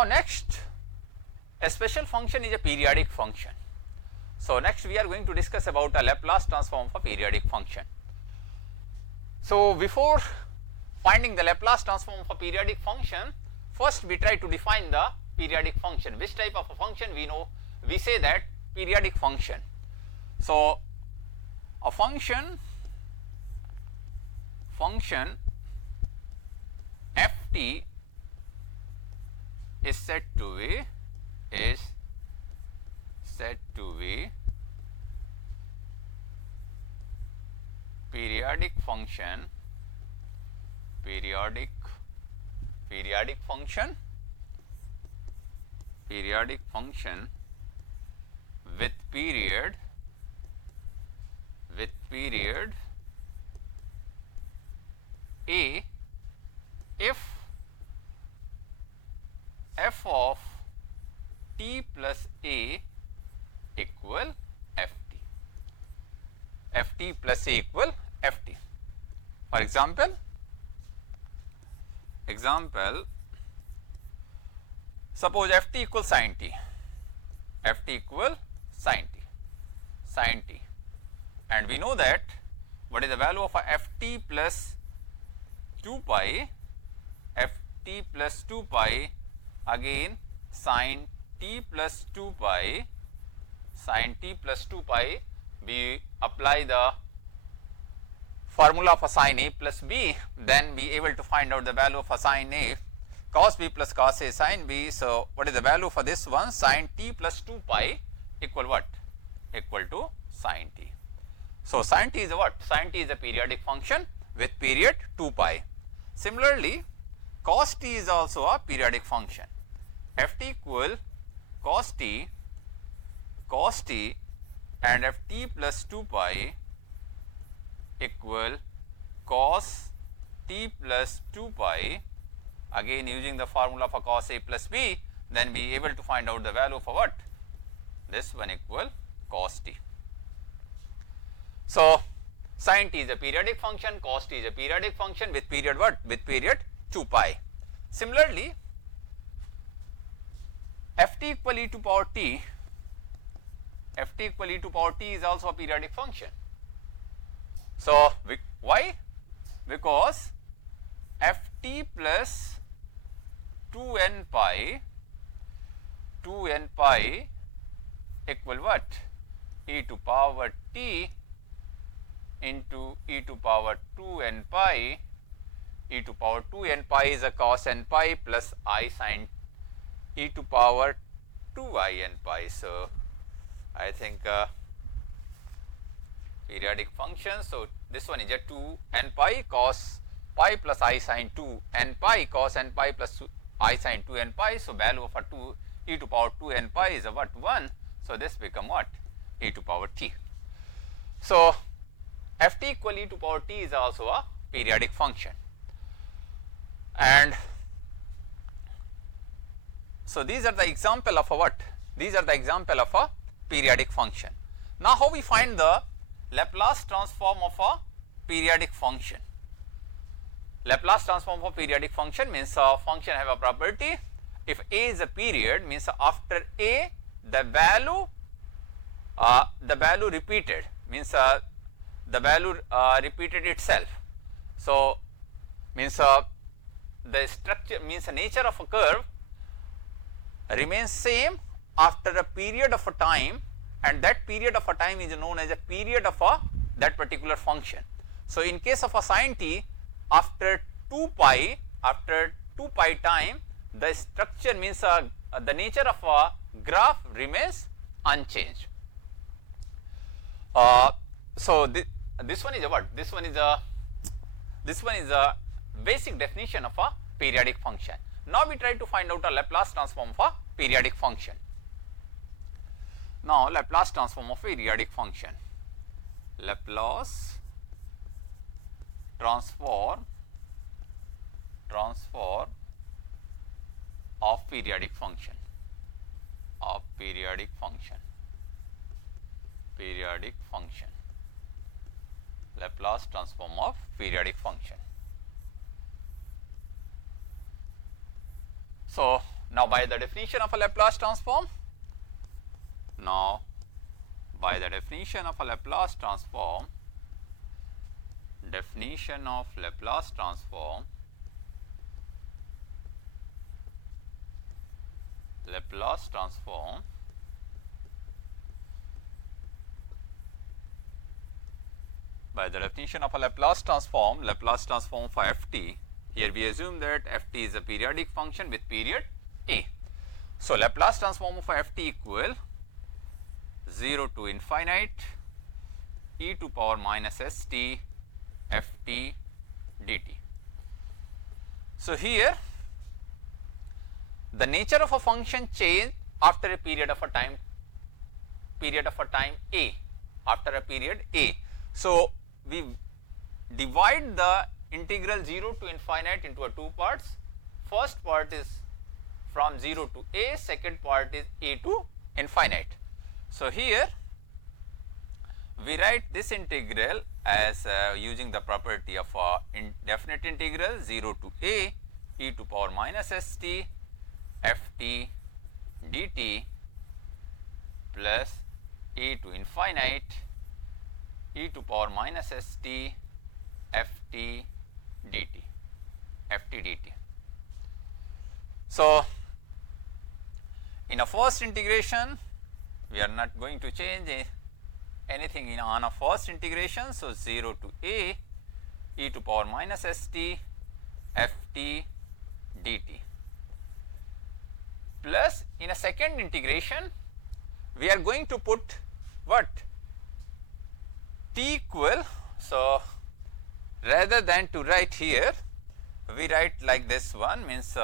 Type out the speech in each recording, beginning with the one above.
Now next, a special function is a periodic function. So next we are going to discuss about a Laplace transform of a periodic function. So before finding the Laplace transform of a periodic function, first we try to define the periodic function. Which type of a function we know? We say that periodic function. So a function ft is said to be periodic function with period a if f of t plus a equal ft, ft plus a equal ft. For example, suppose ft equals sin t, and we know that what is the value of a ft plus 2 pi, again sin t plus 2 pi, we apply the formula of a sin a plus b, then be able to find out the value of a sin a cos b plus cos a sin b. So what is the value for this one? Sin t plus 2 pi equal what? Equal to sin t. So sin t is a what? Sin t is a periodic function with period 2 pi. Similarly, cos t is also a periodic function. Ft equal cos t and ft plus 2 pi equal cos t plus 2 pi, again using the formula for cos a plus b, then be able to find out the value for what? This one equal cos t. So sin t is a periodic function, cos t is a periodic function with period what? With period 2 pi. Similarly, ft equal e to power t, is also a periodic function. So why? Because ft plus 2n pi equal what? E to power t into e to power 2n pi. E to power 2n pi is a cos n pi plus I sin e to power 2i n pi. So I think periodic function. So this one is a 2n pi cos pi plus I sin 2n pi cos n pi plus I sin 2n pi. So value of a 2 e to power 2n pi is a what? 1. So this become what? E to power t. So ft equal e to power t is also a periodic function. And so these are the example of a what? These are the example of a periodic function. Now how we find the Laplace transform of a periodic function? Laplace transform of a periodic function means a function have a property. If a is a period, means after a the value repeated, means the value repeated itself. So means the structure, means the nature of a curve remains same after a period of a time, and that period of a time is known as a period of a that particular function. So in case of a sin t, after 2 pi time, the structure means the nature of a graph remains unchanged. So this one is a what? This one is a basic definition of a periodic function. Now we try to find out a Laplace transform of a periodic function. Now Laplace transform of periodic function. Laplace transform of periodic function. Laplace transform of periodic function. So Now, by the definition of a Laplace transform, definition of Laplace transform, by the definition of a Laplace transform for ft, here we assume that ft is a periodic function with period a. So, Laplace transform for ft equal 0 to infinite e to power minus st ft dt. So, here the nature of a function change after a period of a time a, after a period a. So, we divide the integral 0 to infinite into two parts. First part is from 0 to a, second part is a to infinite. So, here we write this integral as using the property of indefinite integral 0 to a e to power minus st ft dt plus a to infinite e to power minus st ft dt. So, in a first integration we are not going to change anything on a first integration. So, 0 to a e to power minus st ft dt plus in a second integration we are going to put what t equal. So, rather than to write here, we write like this one, means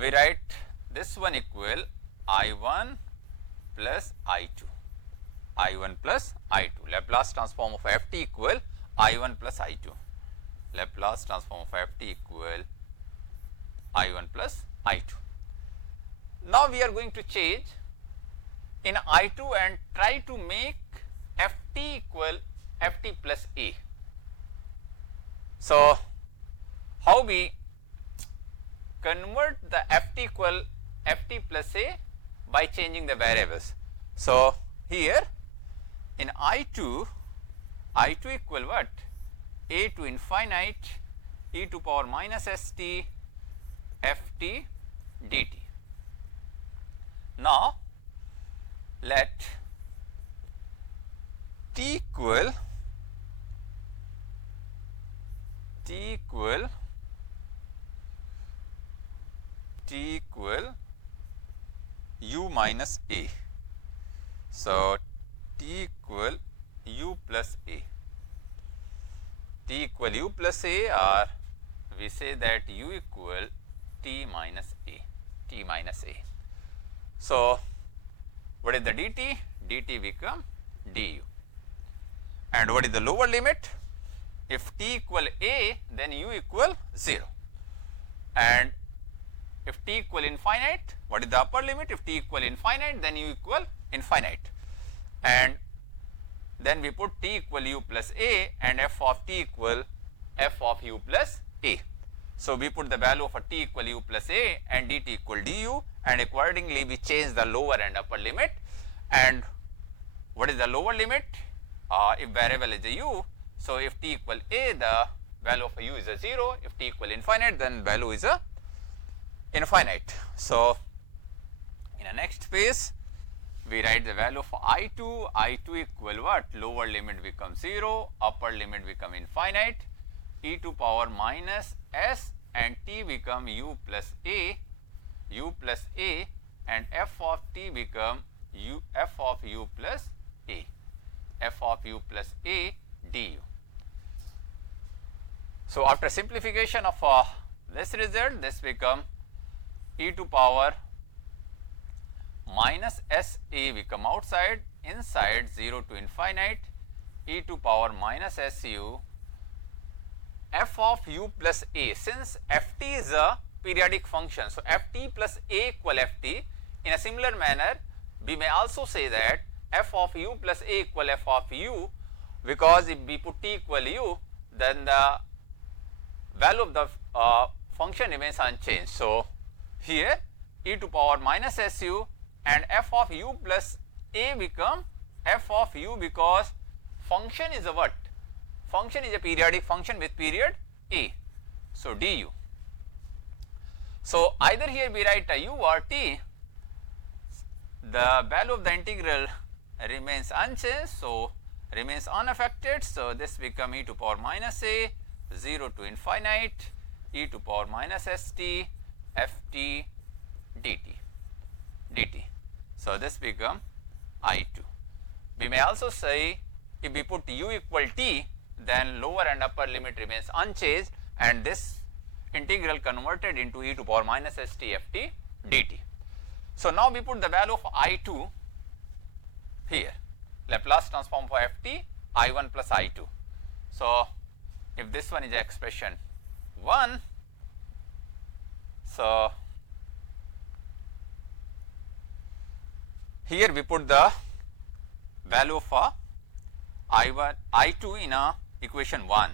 we write this one equal I1 plus I2, Laplace transform of ft equal I1 plus I2, Laplace transform of ft equal I1 plus I2. Now, we are going to change in I2 and try to make ft equal ft plus a. So, how we convert the ft equal ft plus a? By changing the variables. So, here in I2 equal what? A to infinite e to power minus st ft dt. Now, let t equal u minus a. So, t equal u plus a, or we say that u equal t minus a. So, what is the dt? dt become du. And what is the lower limit? If t equal a, then u equal 0. And if t equal infinite, what is the upper limit? If t equal infinite, then u equal infinite. And then we put t equal u plus a and f of t equal f of u plus a. So, we put the value of a t equal u plus a and dt equal du, and accordingly we change the lower and upper limit. And what is the lower limit? If variable is a u, so if t equal a, the value of a u is a 0. If t equal infinite, then value is a infinite. So, in the next phase we write the value for I2 equal what? Lower limit becomes 0, upper limit become infinite, e to power minus s and t become u plus a, and f of t become f of u plus a du. So, after simplification of this result, this become e to power minus s a become outside, inside 0 to infinite e to power minus s u f of u plus a. Since ft is a periodic function, so ft plus a equal ft. In a similar manner, we may also say that f of u plus a equal f of u, because if we put t equal u, then the value of the function remains unchanged. So, here e to power minus su and f of u plus a become f of u, because function is a what? Function is a periodic function with period a. So, du. So, either here we write a u or t, the value of the integral remains unchanged. So, remains unaffected. So, this become e to power minus a 0 to infinite e to power minus st ft dt. So, this become I2. We may also say if we put u equal t, then lower and upper limit remains unchanged and this integral converted into e to power minus st ft dt. So, now we put the value of I2 here, Laplace transform for ft I1 plus I2. So, if this one is expression 1, so here we put the value of I1, I2 in equation 1.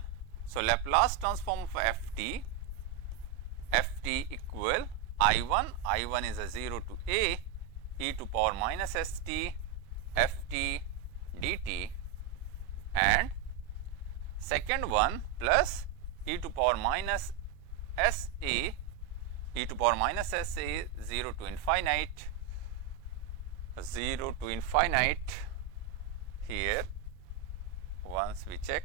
So, Laplace transform for ft equal I1 is a 0 to a e to power minus st ft dt, and second one plus e to power minus sa e to power minus sa 0 to infinite here. Once we check,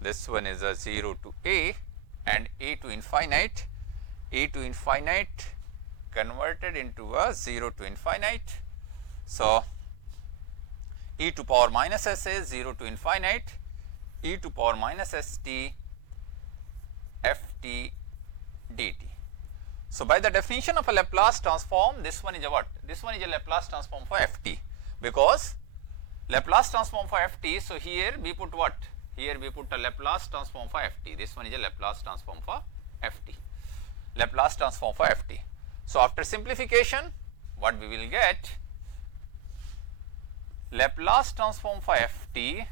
this one is a 0 to a and a to infinite converted into a 0 to infinite. So, e to power minus sa 0 to infinite e to power minus st ft dt. So, by the definition of a Laplace transform, this one is a what? This one is a Laplace transform for ft, because Laplace transform for ft. So, here we put what? Here we put a Laplace transform for ft. This one is a Laplace transform for ft. Laplace transform for ft. So, after simplification, what we will get? Laplace transform for ft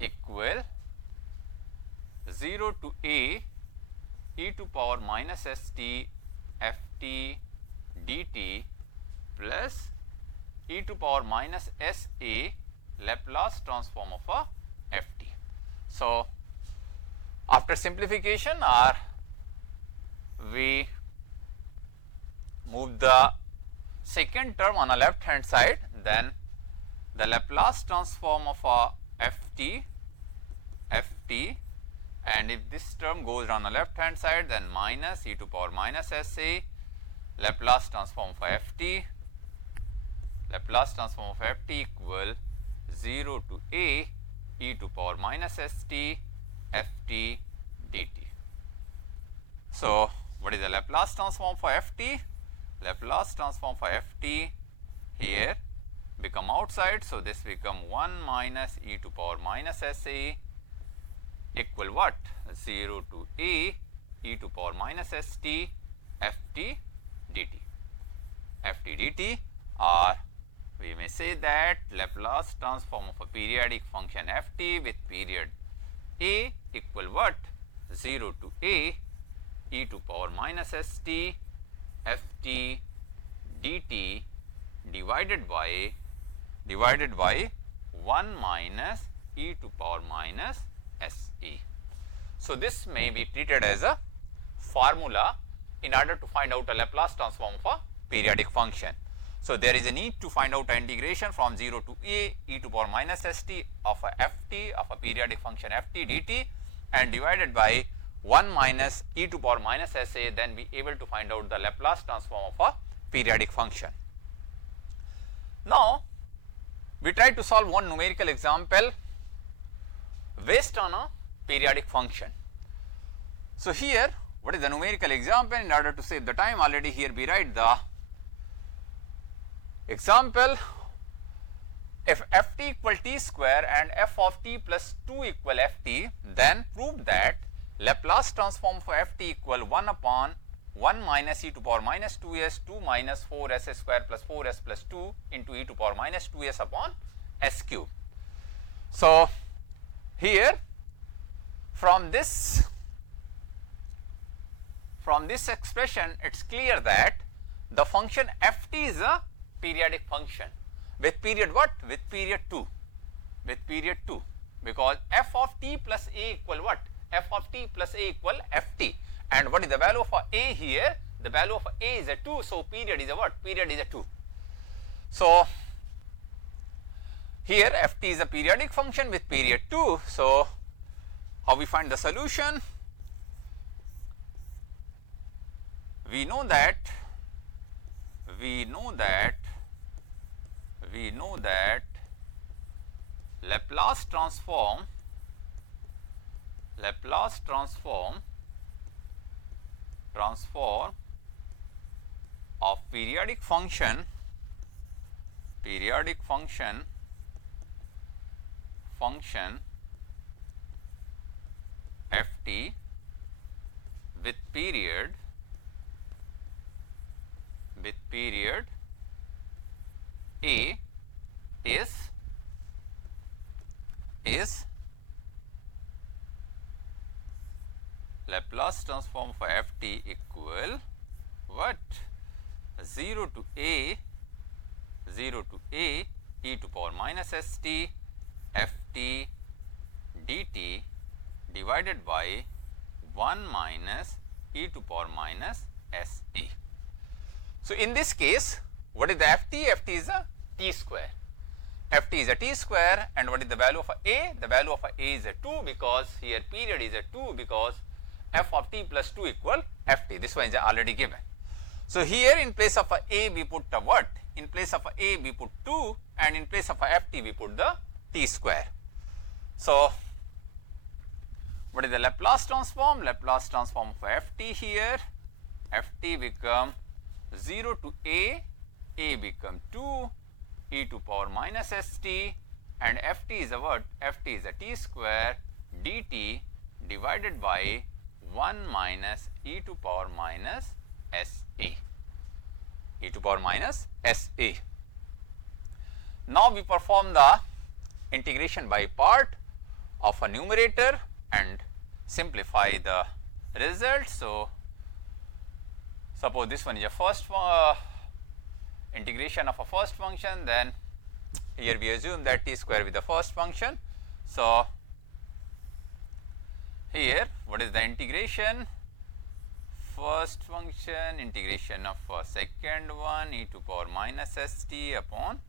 equal 0 to a e to power minus st ft dt plus e to power minus sa Laplace transform of a ft. So, after simplification, we move the second term on the left hand side, then the Laplace transform of a ft, and if this term goes on the left hand side, then minus e to power minus sa Laplace transform for ft, Laplace transform of ft equal 0 to a e to power minus st ft dt. So, what is the Laplace transform for ft? Laplace transform for ft here become outside. So, this become 1 minus e to power minus sa equal what? 0 to a e to power minus st ft dt. ft dt, or we may say that Laplace transform of a periodic function ft with period a equal what? 0 to a e to power minus st ft dt divided by 1 minus e to power minus se. So, this may be treated as a formula in order to find out a Laplace transform of a periodic function. So, there is a need to find out an integration from 0 to a e to power minus st of a ft of a periodic function ft dt and divided by 1 minus e to power minus sa, then we able to find out the Laplace transform of a periodic function. Now, we try to solve one numerical example based on a periodic function. So, here what is the numerical example? In order to save the time, already here we write the example. If ft equal t square and f of t plus 2 equal ft, then prove that Laplace transform for ft equal 1 upon 1 minus e to power minus 2s 2 minus 4s square plus 4s plus 2 into e to power minus 2s upon s cube. So, here from this from this expression it's clear that the function ft is a periodic function with period what? With period 2. With period 2, because f of t plus a equal what? F of t plus a equal ft. And what is the value of a here? The value of a is a 2, so period is a what? Period is a 2. So here ft is a periodic function with period 2. So how we find the solution? We know that Laplace transform of periodic function ft with period a is Laplace transform for ft equal what? 0 to a e to power minus st ft dt divided by 1 minus e to power minus se. So in this case, what is the ft? Ft is a t square. Ft is a t square, and what is the value of a? The value of a is a 2, because here period is a 2, because f of t plus 2 equal ft. This one is already given. So here in place of a we put a what? In place of a we put 2, and in place of ft we put the t square. So what is the Laplace transform? Laplace transform for ft here. Ft become 0 to a become 2 e to power minus st, and ft is a what? Ft is a t square dt divided by 1 minus e to power minus se. E to power minus se. Now we perform the integration by part of a numerator and simplify the result. So suppose this one is a first integration of a first function, then here we assume that t square with the first function. So here what is the integration? First function integration of second one e to power minus st upon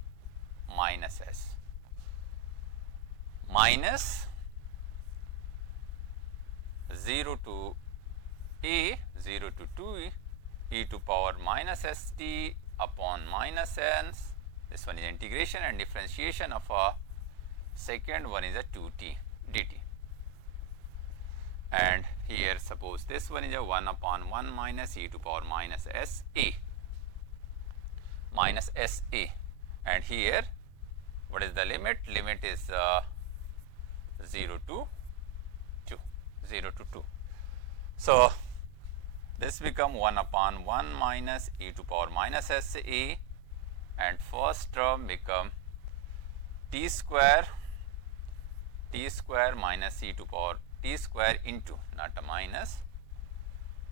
minus s minus 0 to a 0 to 2 e to power minus st upon minus n. This one is integration, and differentiation of a second one is a 2t dt. And here suppose this one is a 1 upon 1 minus e to power minus sa, and here what is the limit? Limit is 0 to 2. So this become 1 upon 1 minus e to power minus sa, and first term become t square minus e to power t square into, not a minus,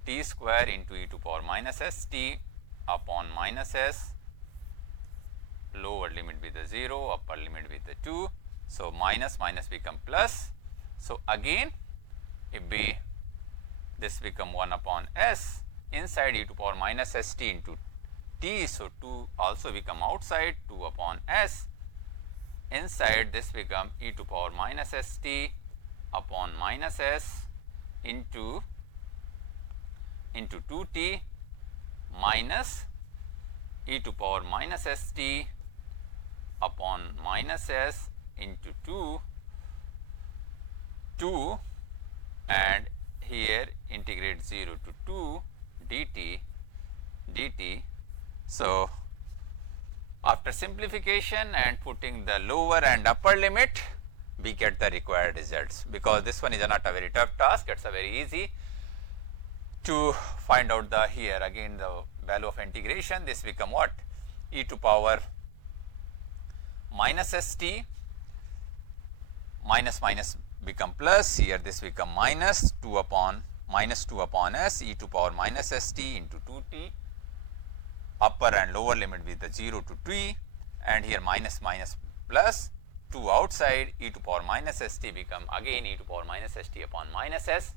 t square into e to power minus st upon minus s, lower limit with the 0, upper limit with the 2. So minus become plus. So again if we this become 1 upon s, inside e to power minus st into t, so 2 also become outside, 2 upon s, inside this become e to power minus st upon minus s into 2t minus e to power minus st upon minus s into 2 and here integrate 0 to 2 dt. So after simplification and putting the lower and upper limit, we get the required results. Because this one is not a very tough task, it's a very easy to find out the here again the value of integration. This become what? E to power minus st, minus become plus, here this become minus 2 upon minus 2 upon s e to power minus st into 2t, upper and lower limit with the 0 to t, and here minus minus plus 2 outside, e to power minus st become again e to power minus st upon minus s.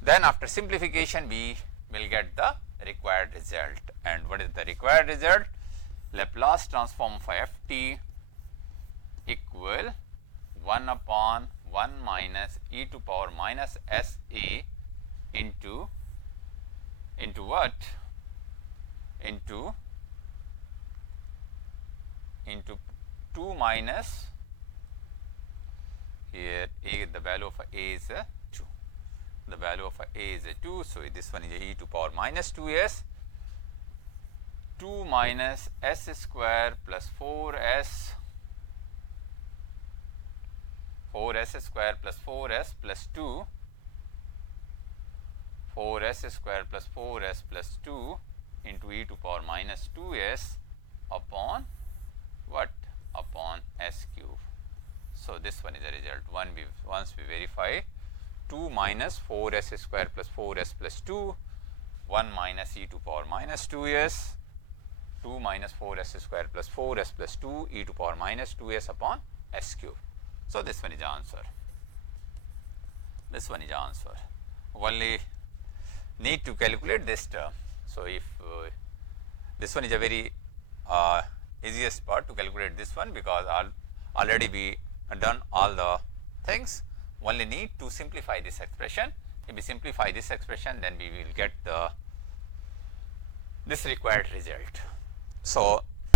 Then after simplification we will get the required result. And what is the required result? Laplace transform of ft equal 1 upon 1 minus e to power minus sa into what? Into 2 minus, here a, the value of a is 2. The value of a is 2. So, this one is e to power minus 2s, 2 minus s square plus 4s square plus 4s plus 2, 4s square plus 4s plus 2 into e to power minus 2s upon what? Upon s cube. So, this one is the result. Once we verify 2 minus 4s square plus 4s plus 2, 1 minus e to power minus 2s, 2 minus 4s square plus 4s plus 2 e to power minus 2s upon s cube. So, this one is the answer. This one is the answer. Only need to calculate this term. So, if this one is a very easiest part to calculate this one, because already we done all the things. Only need to simplify this expression. If we simplify this expression, then we will get this required result. So,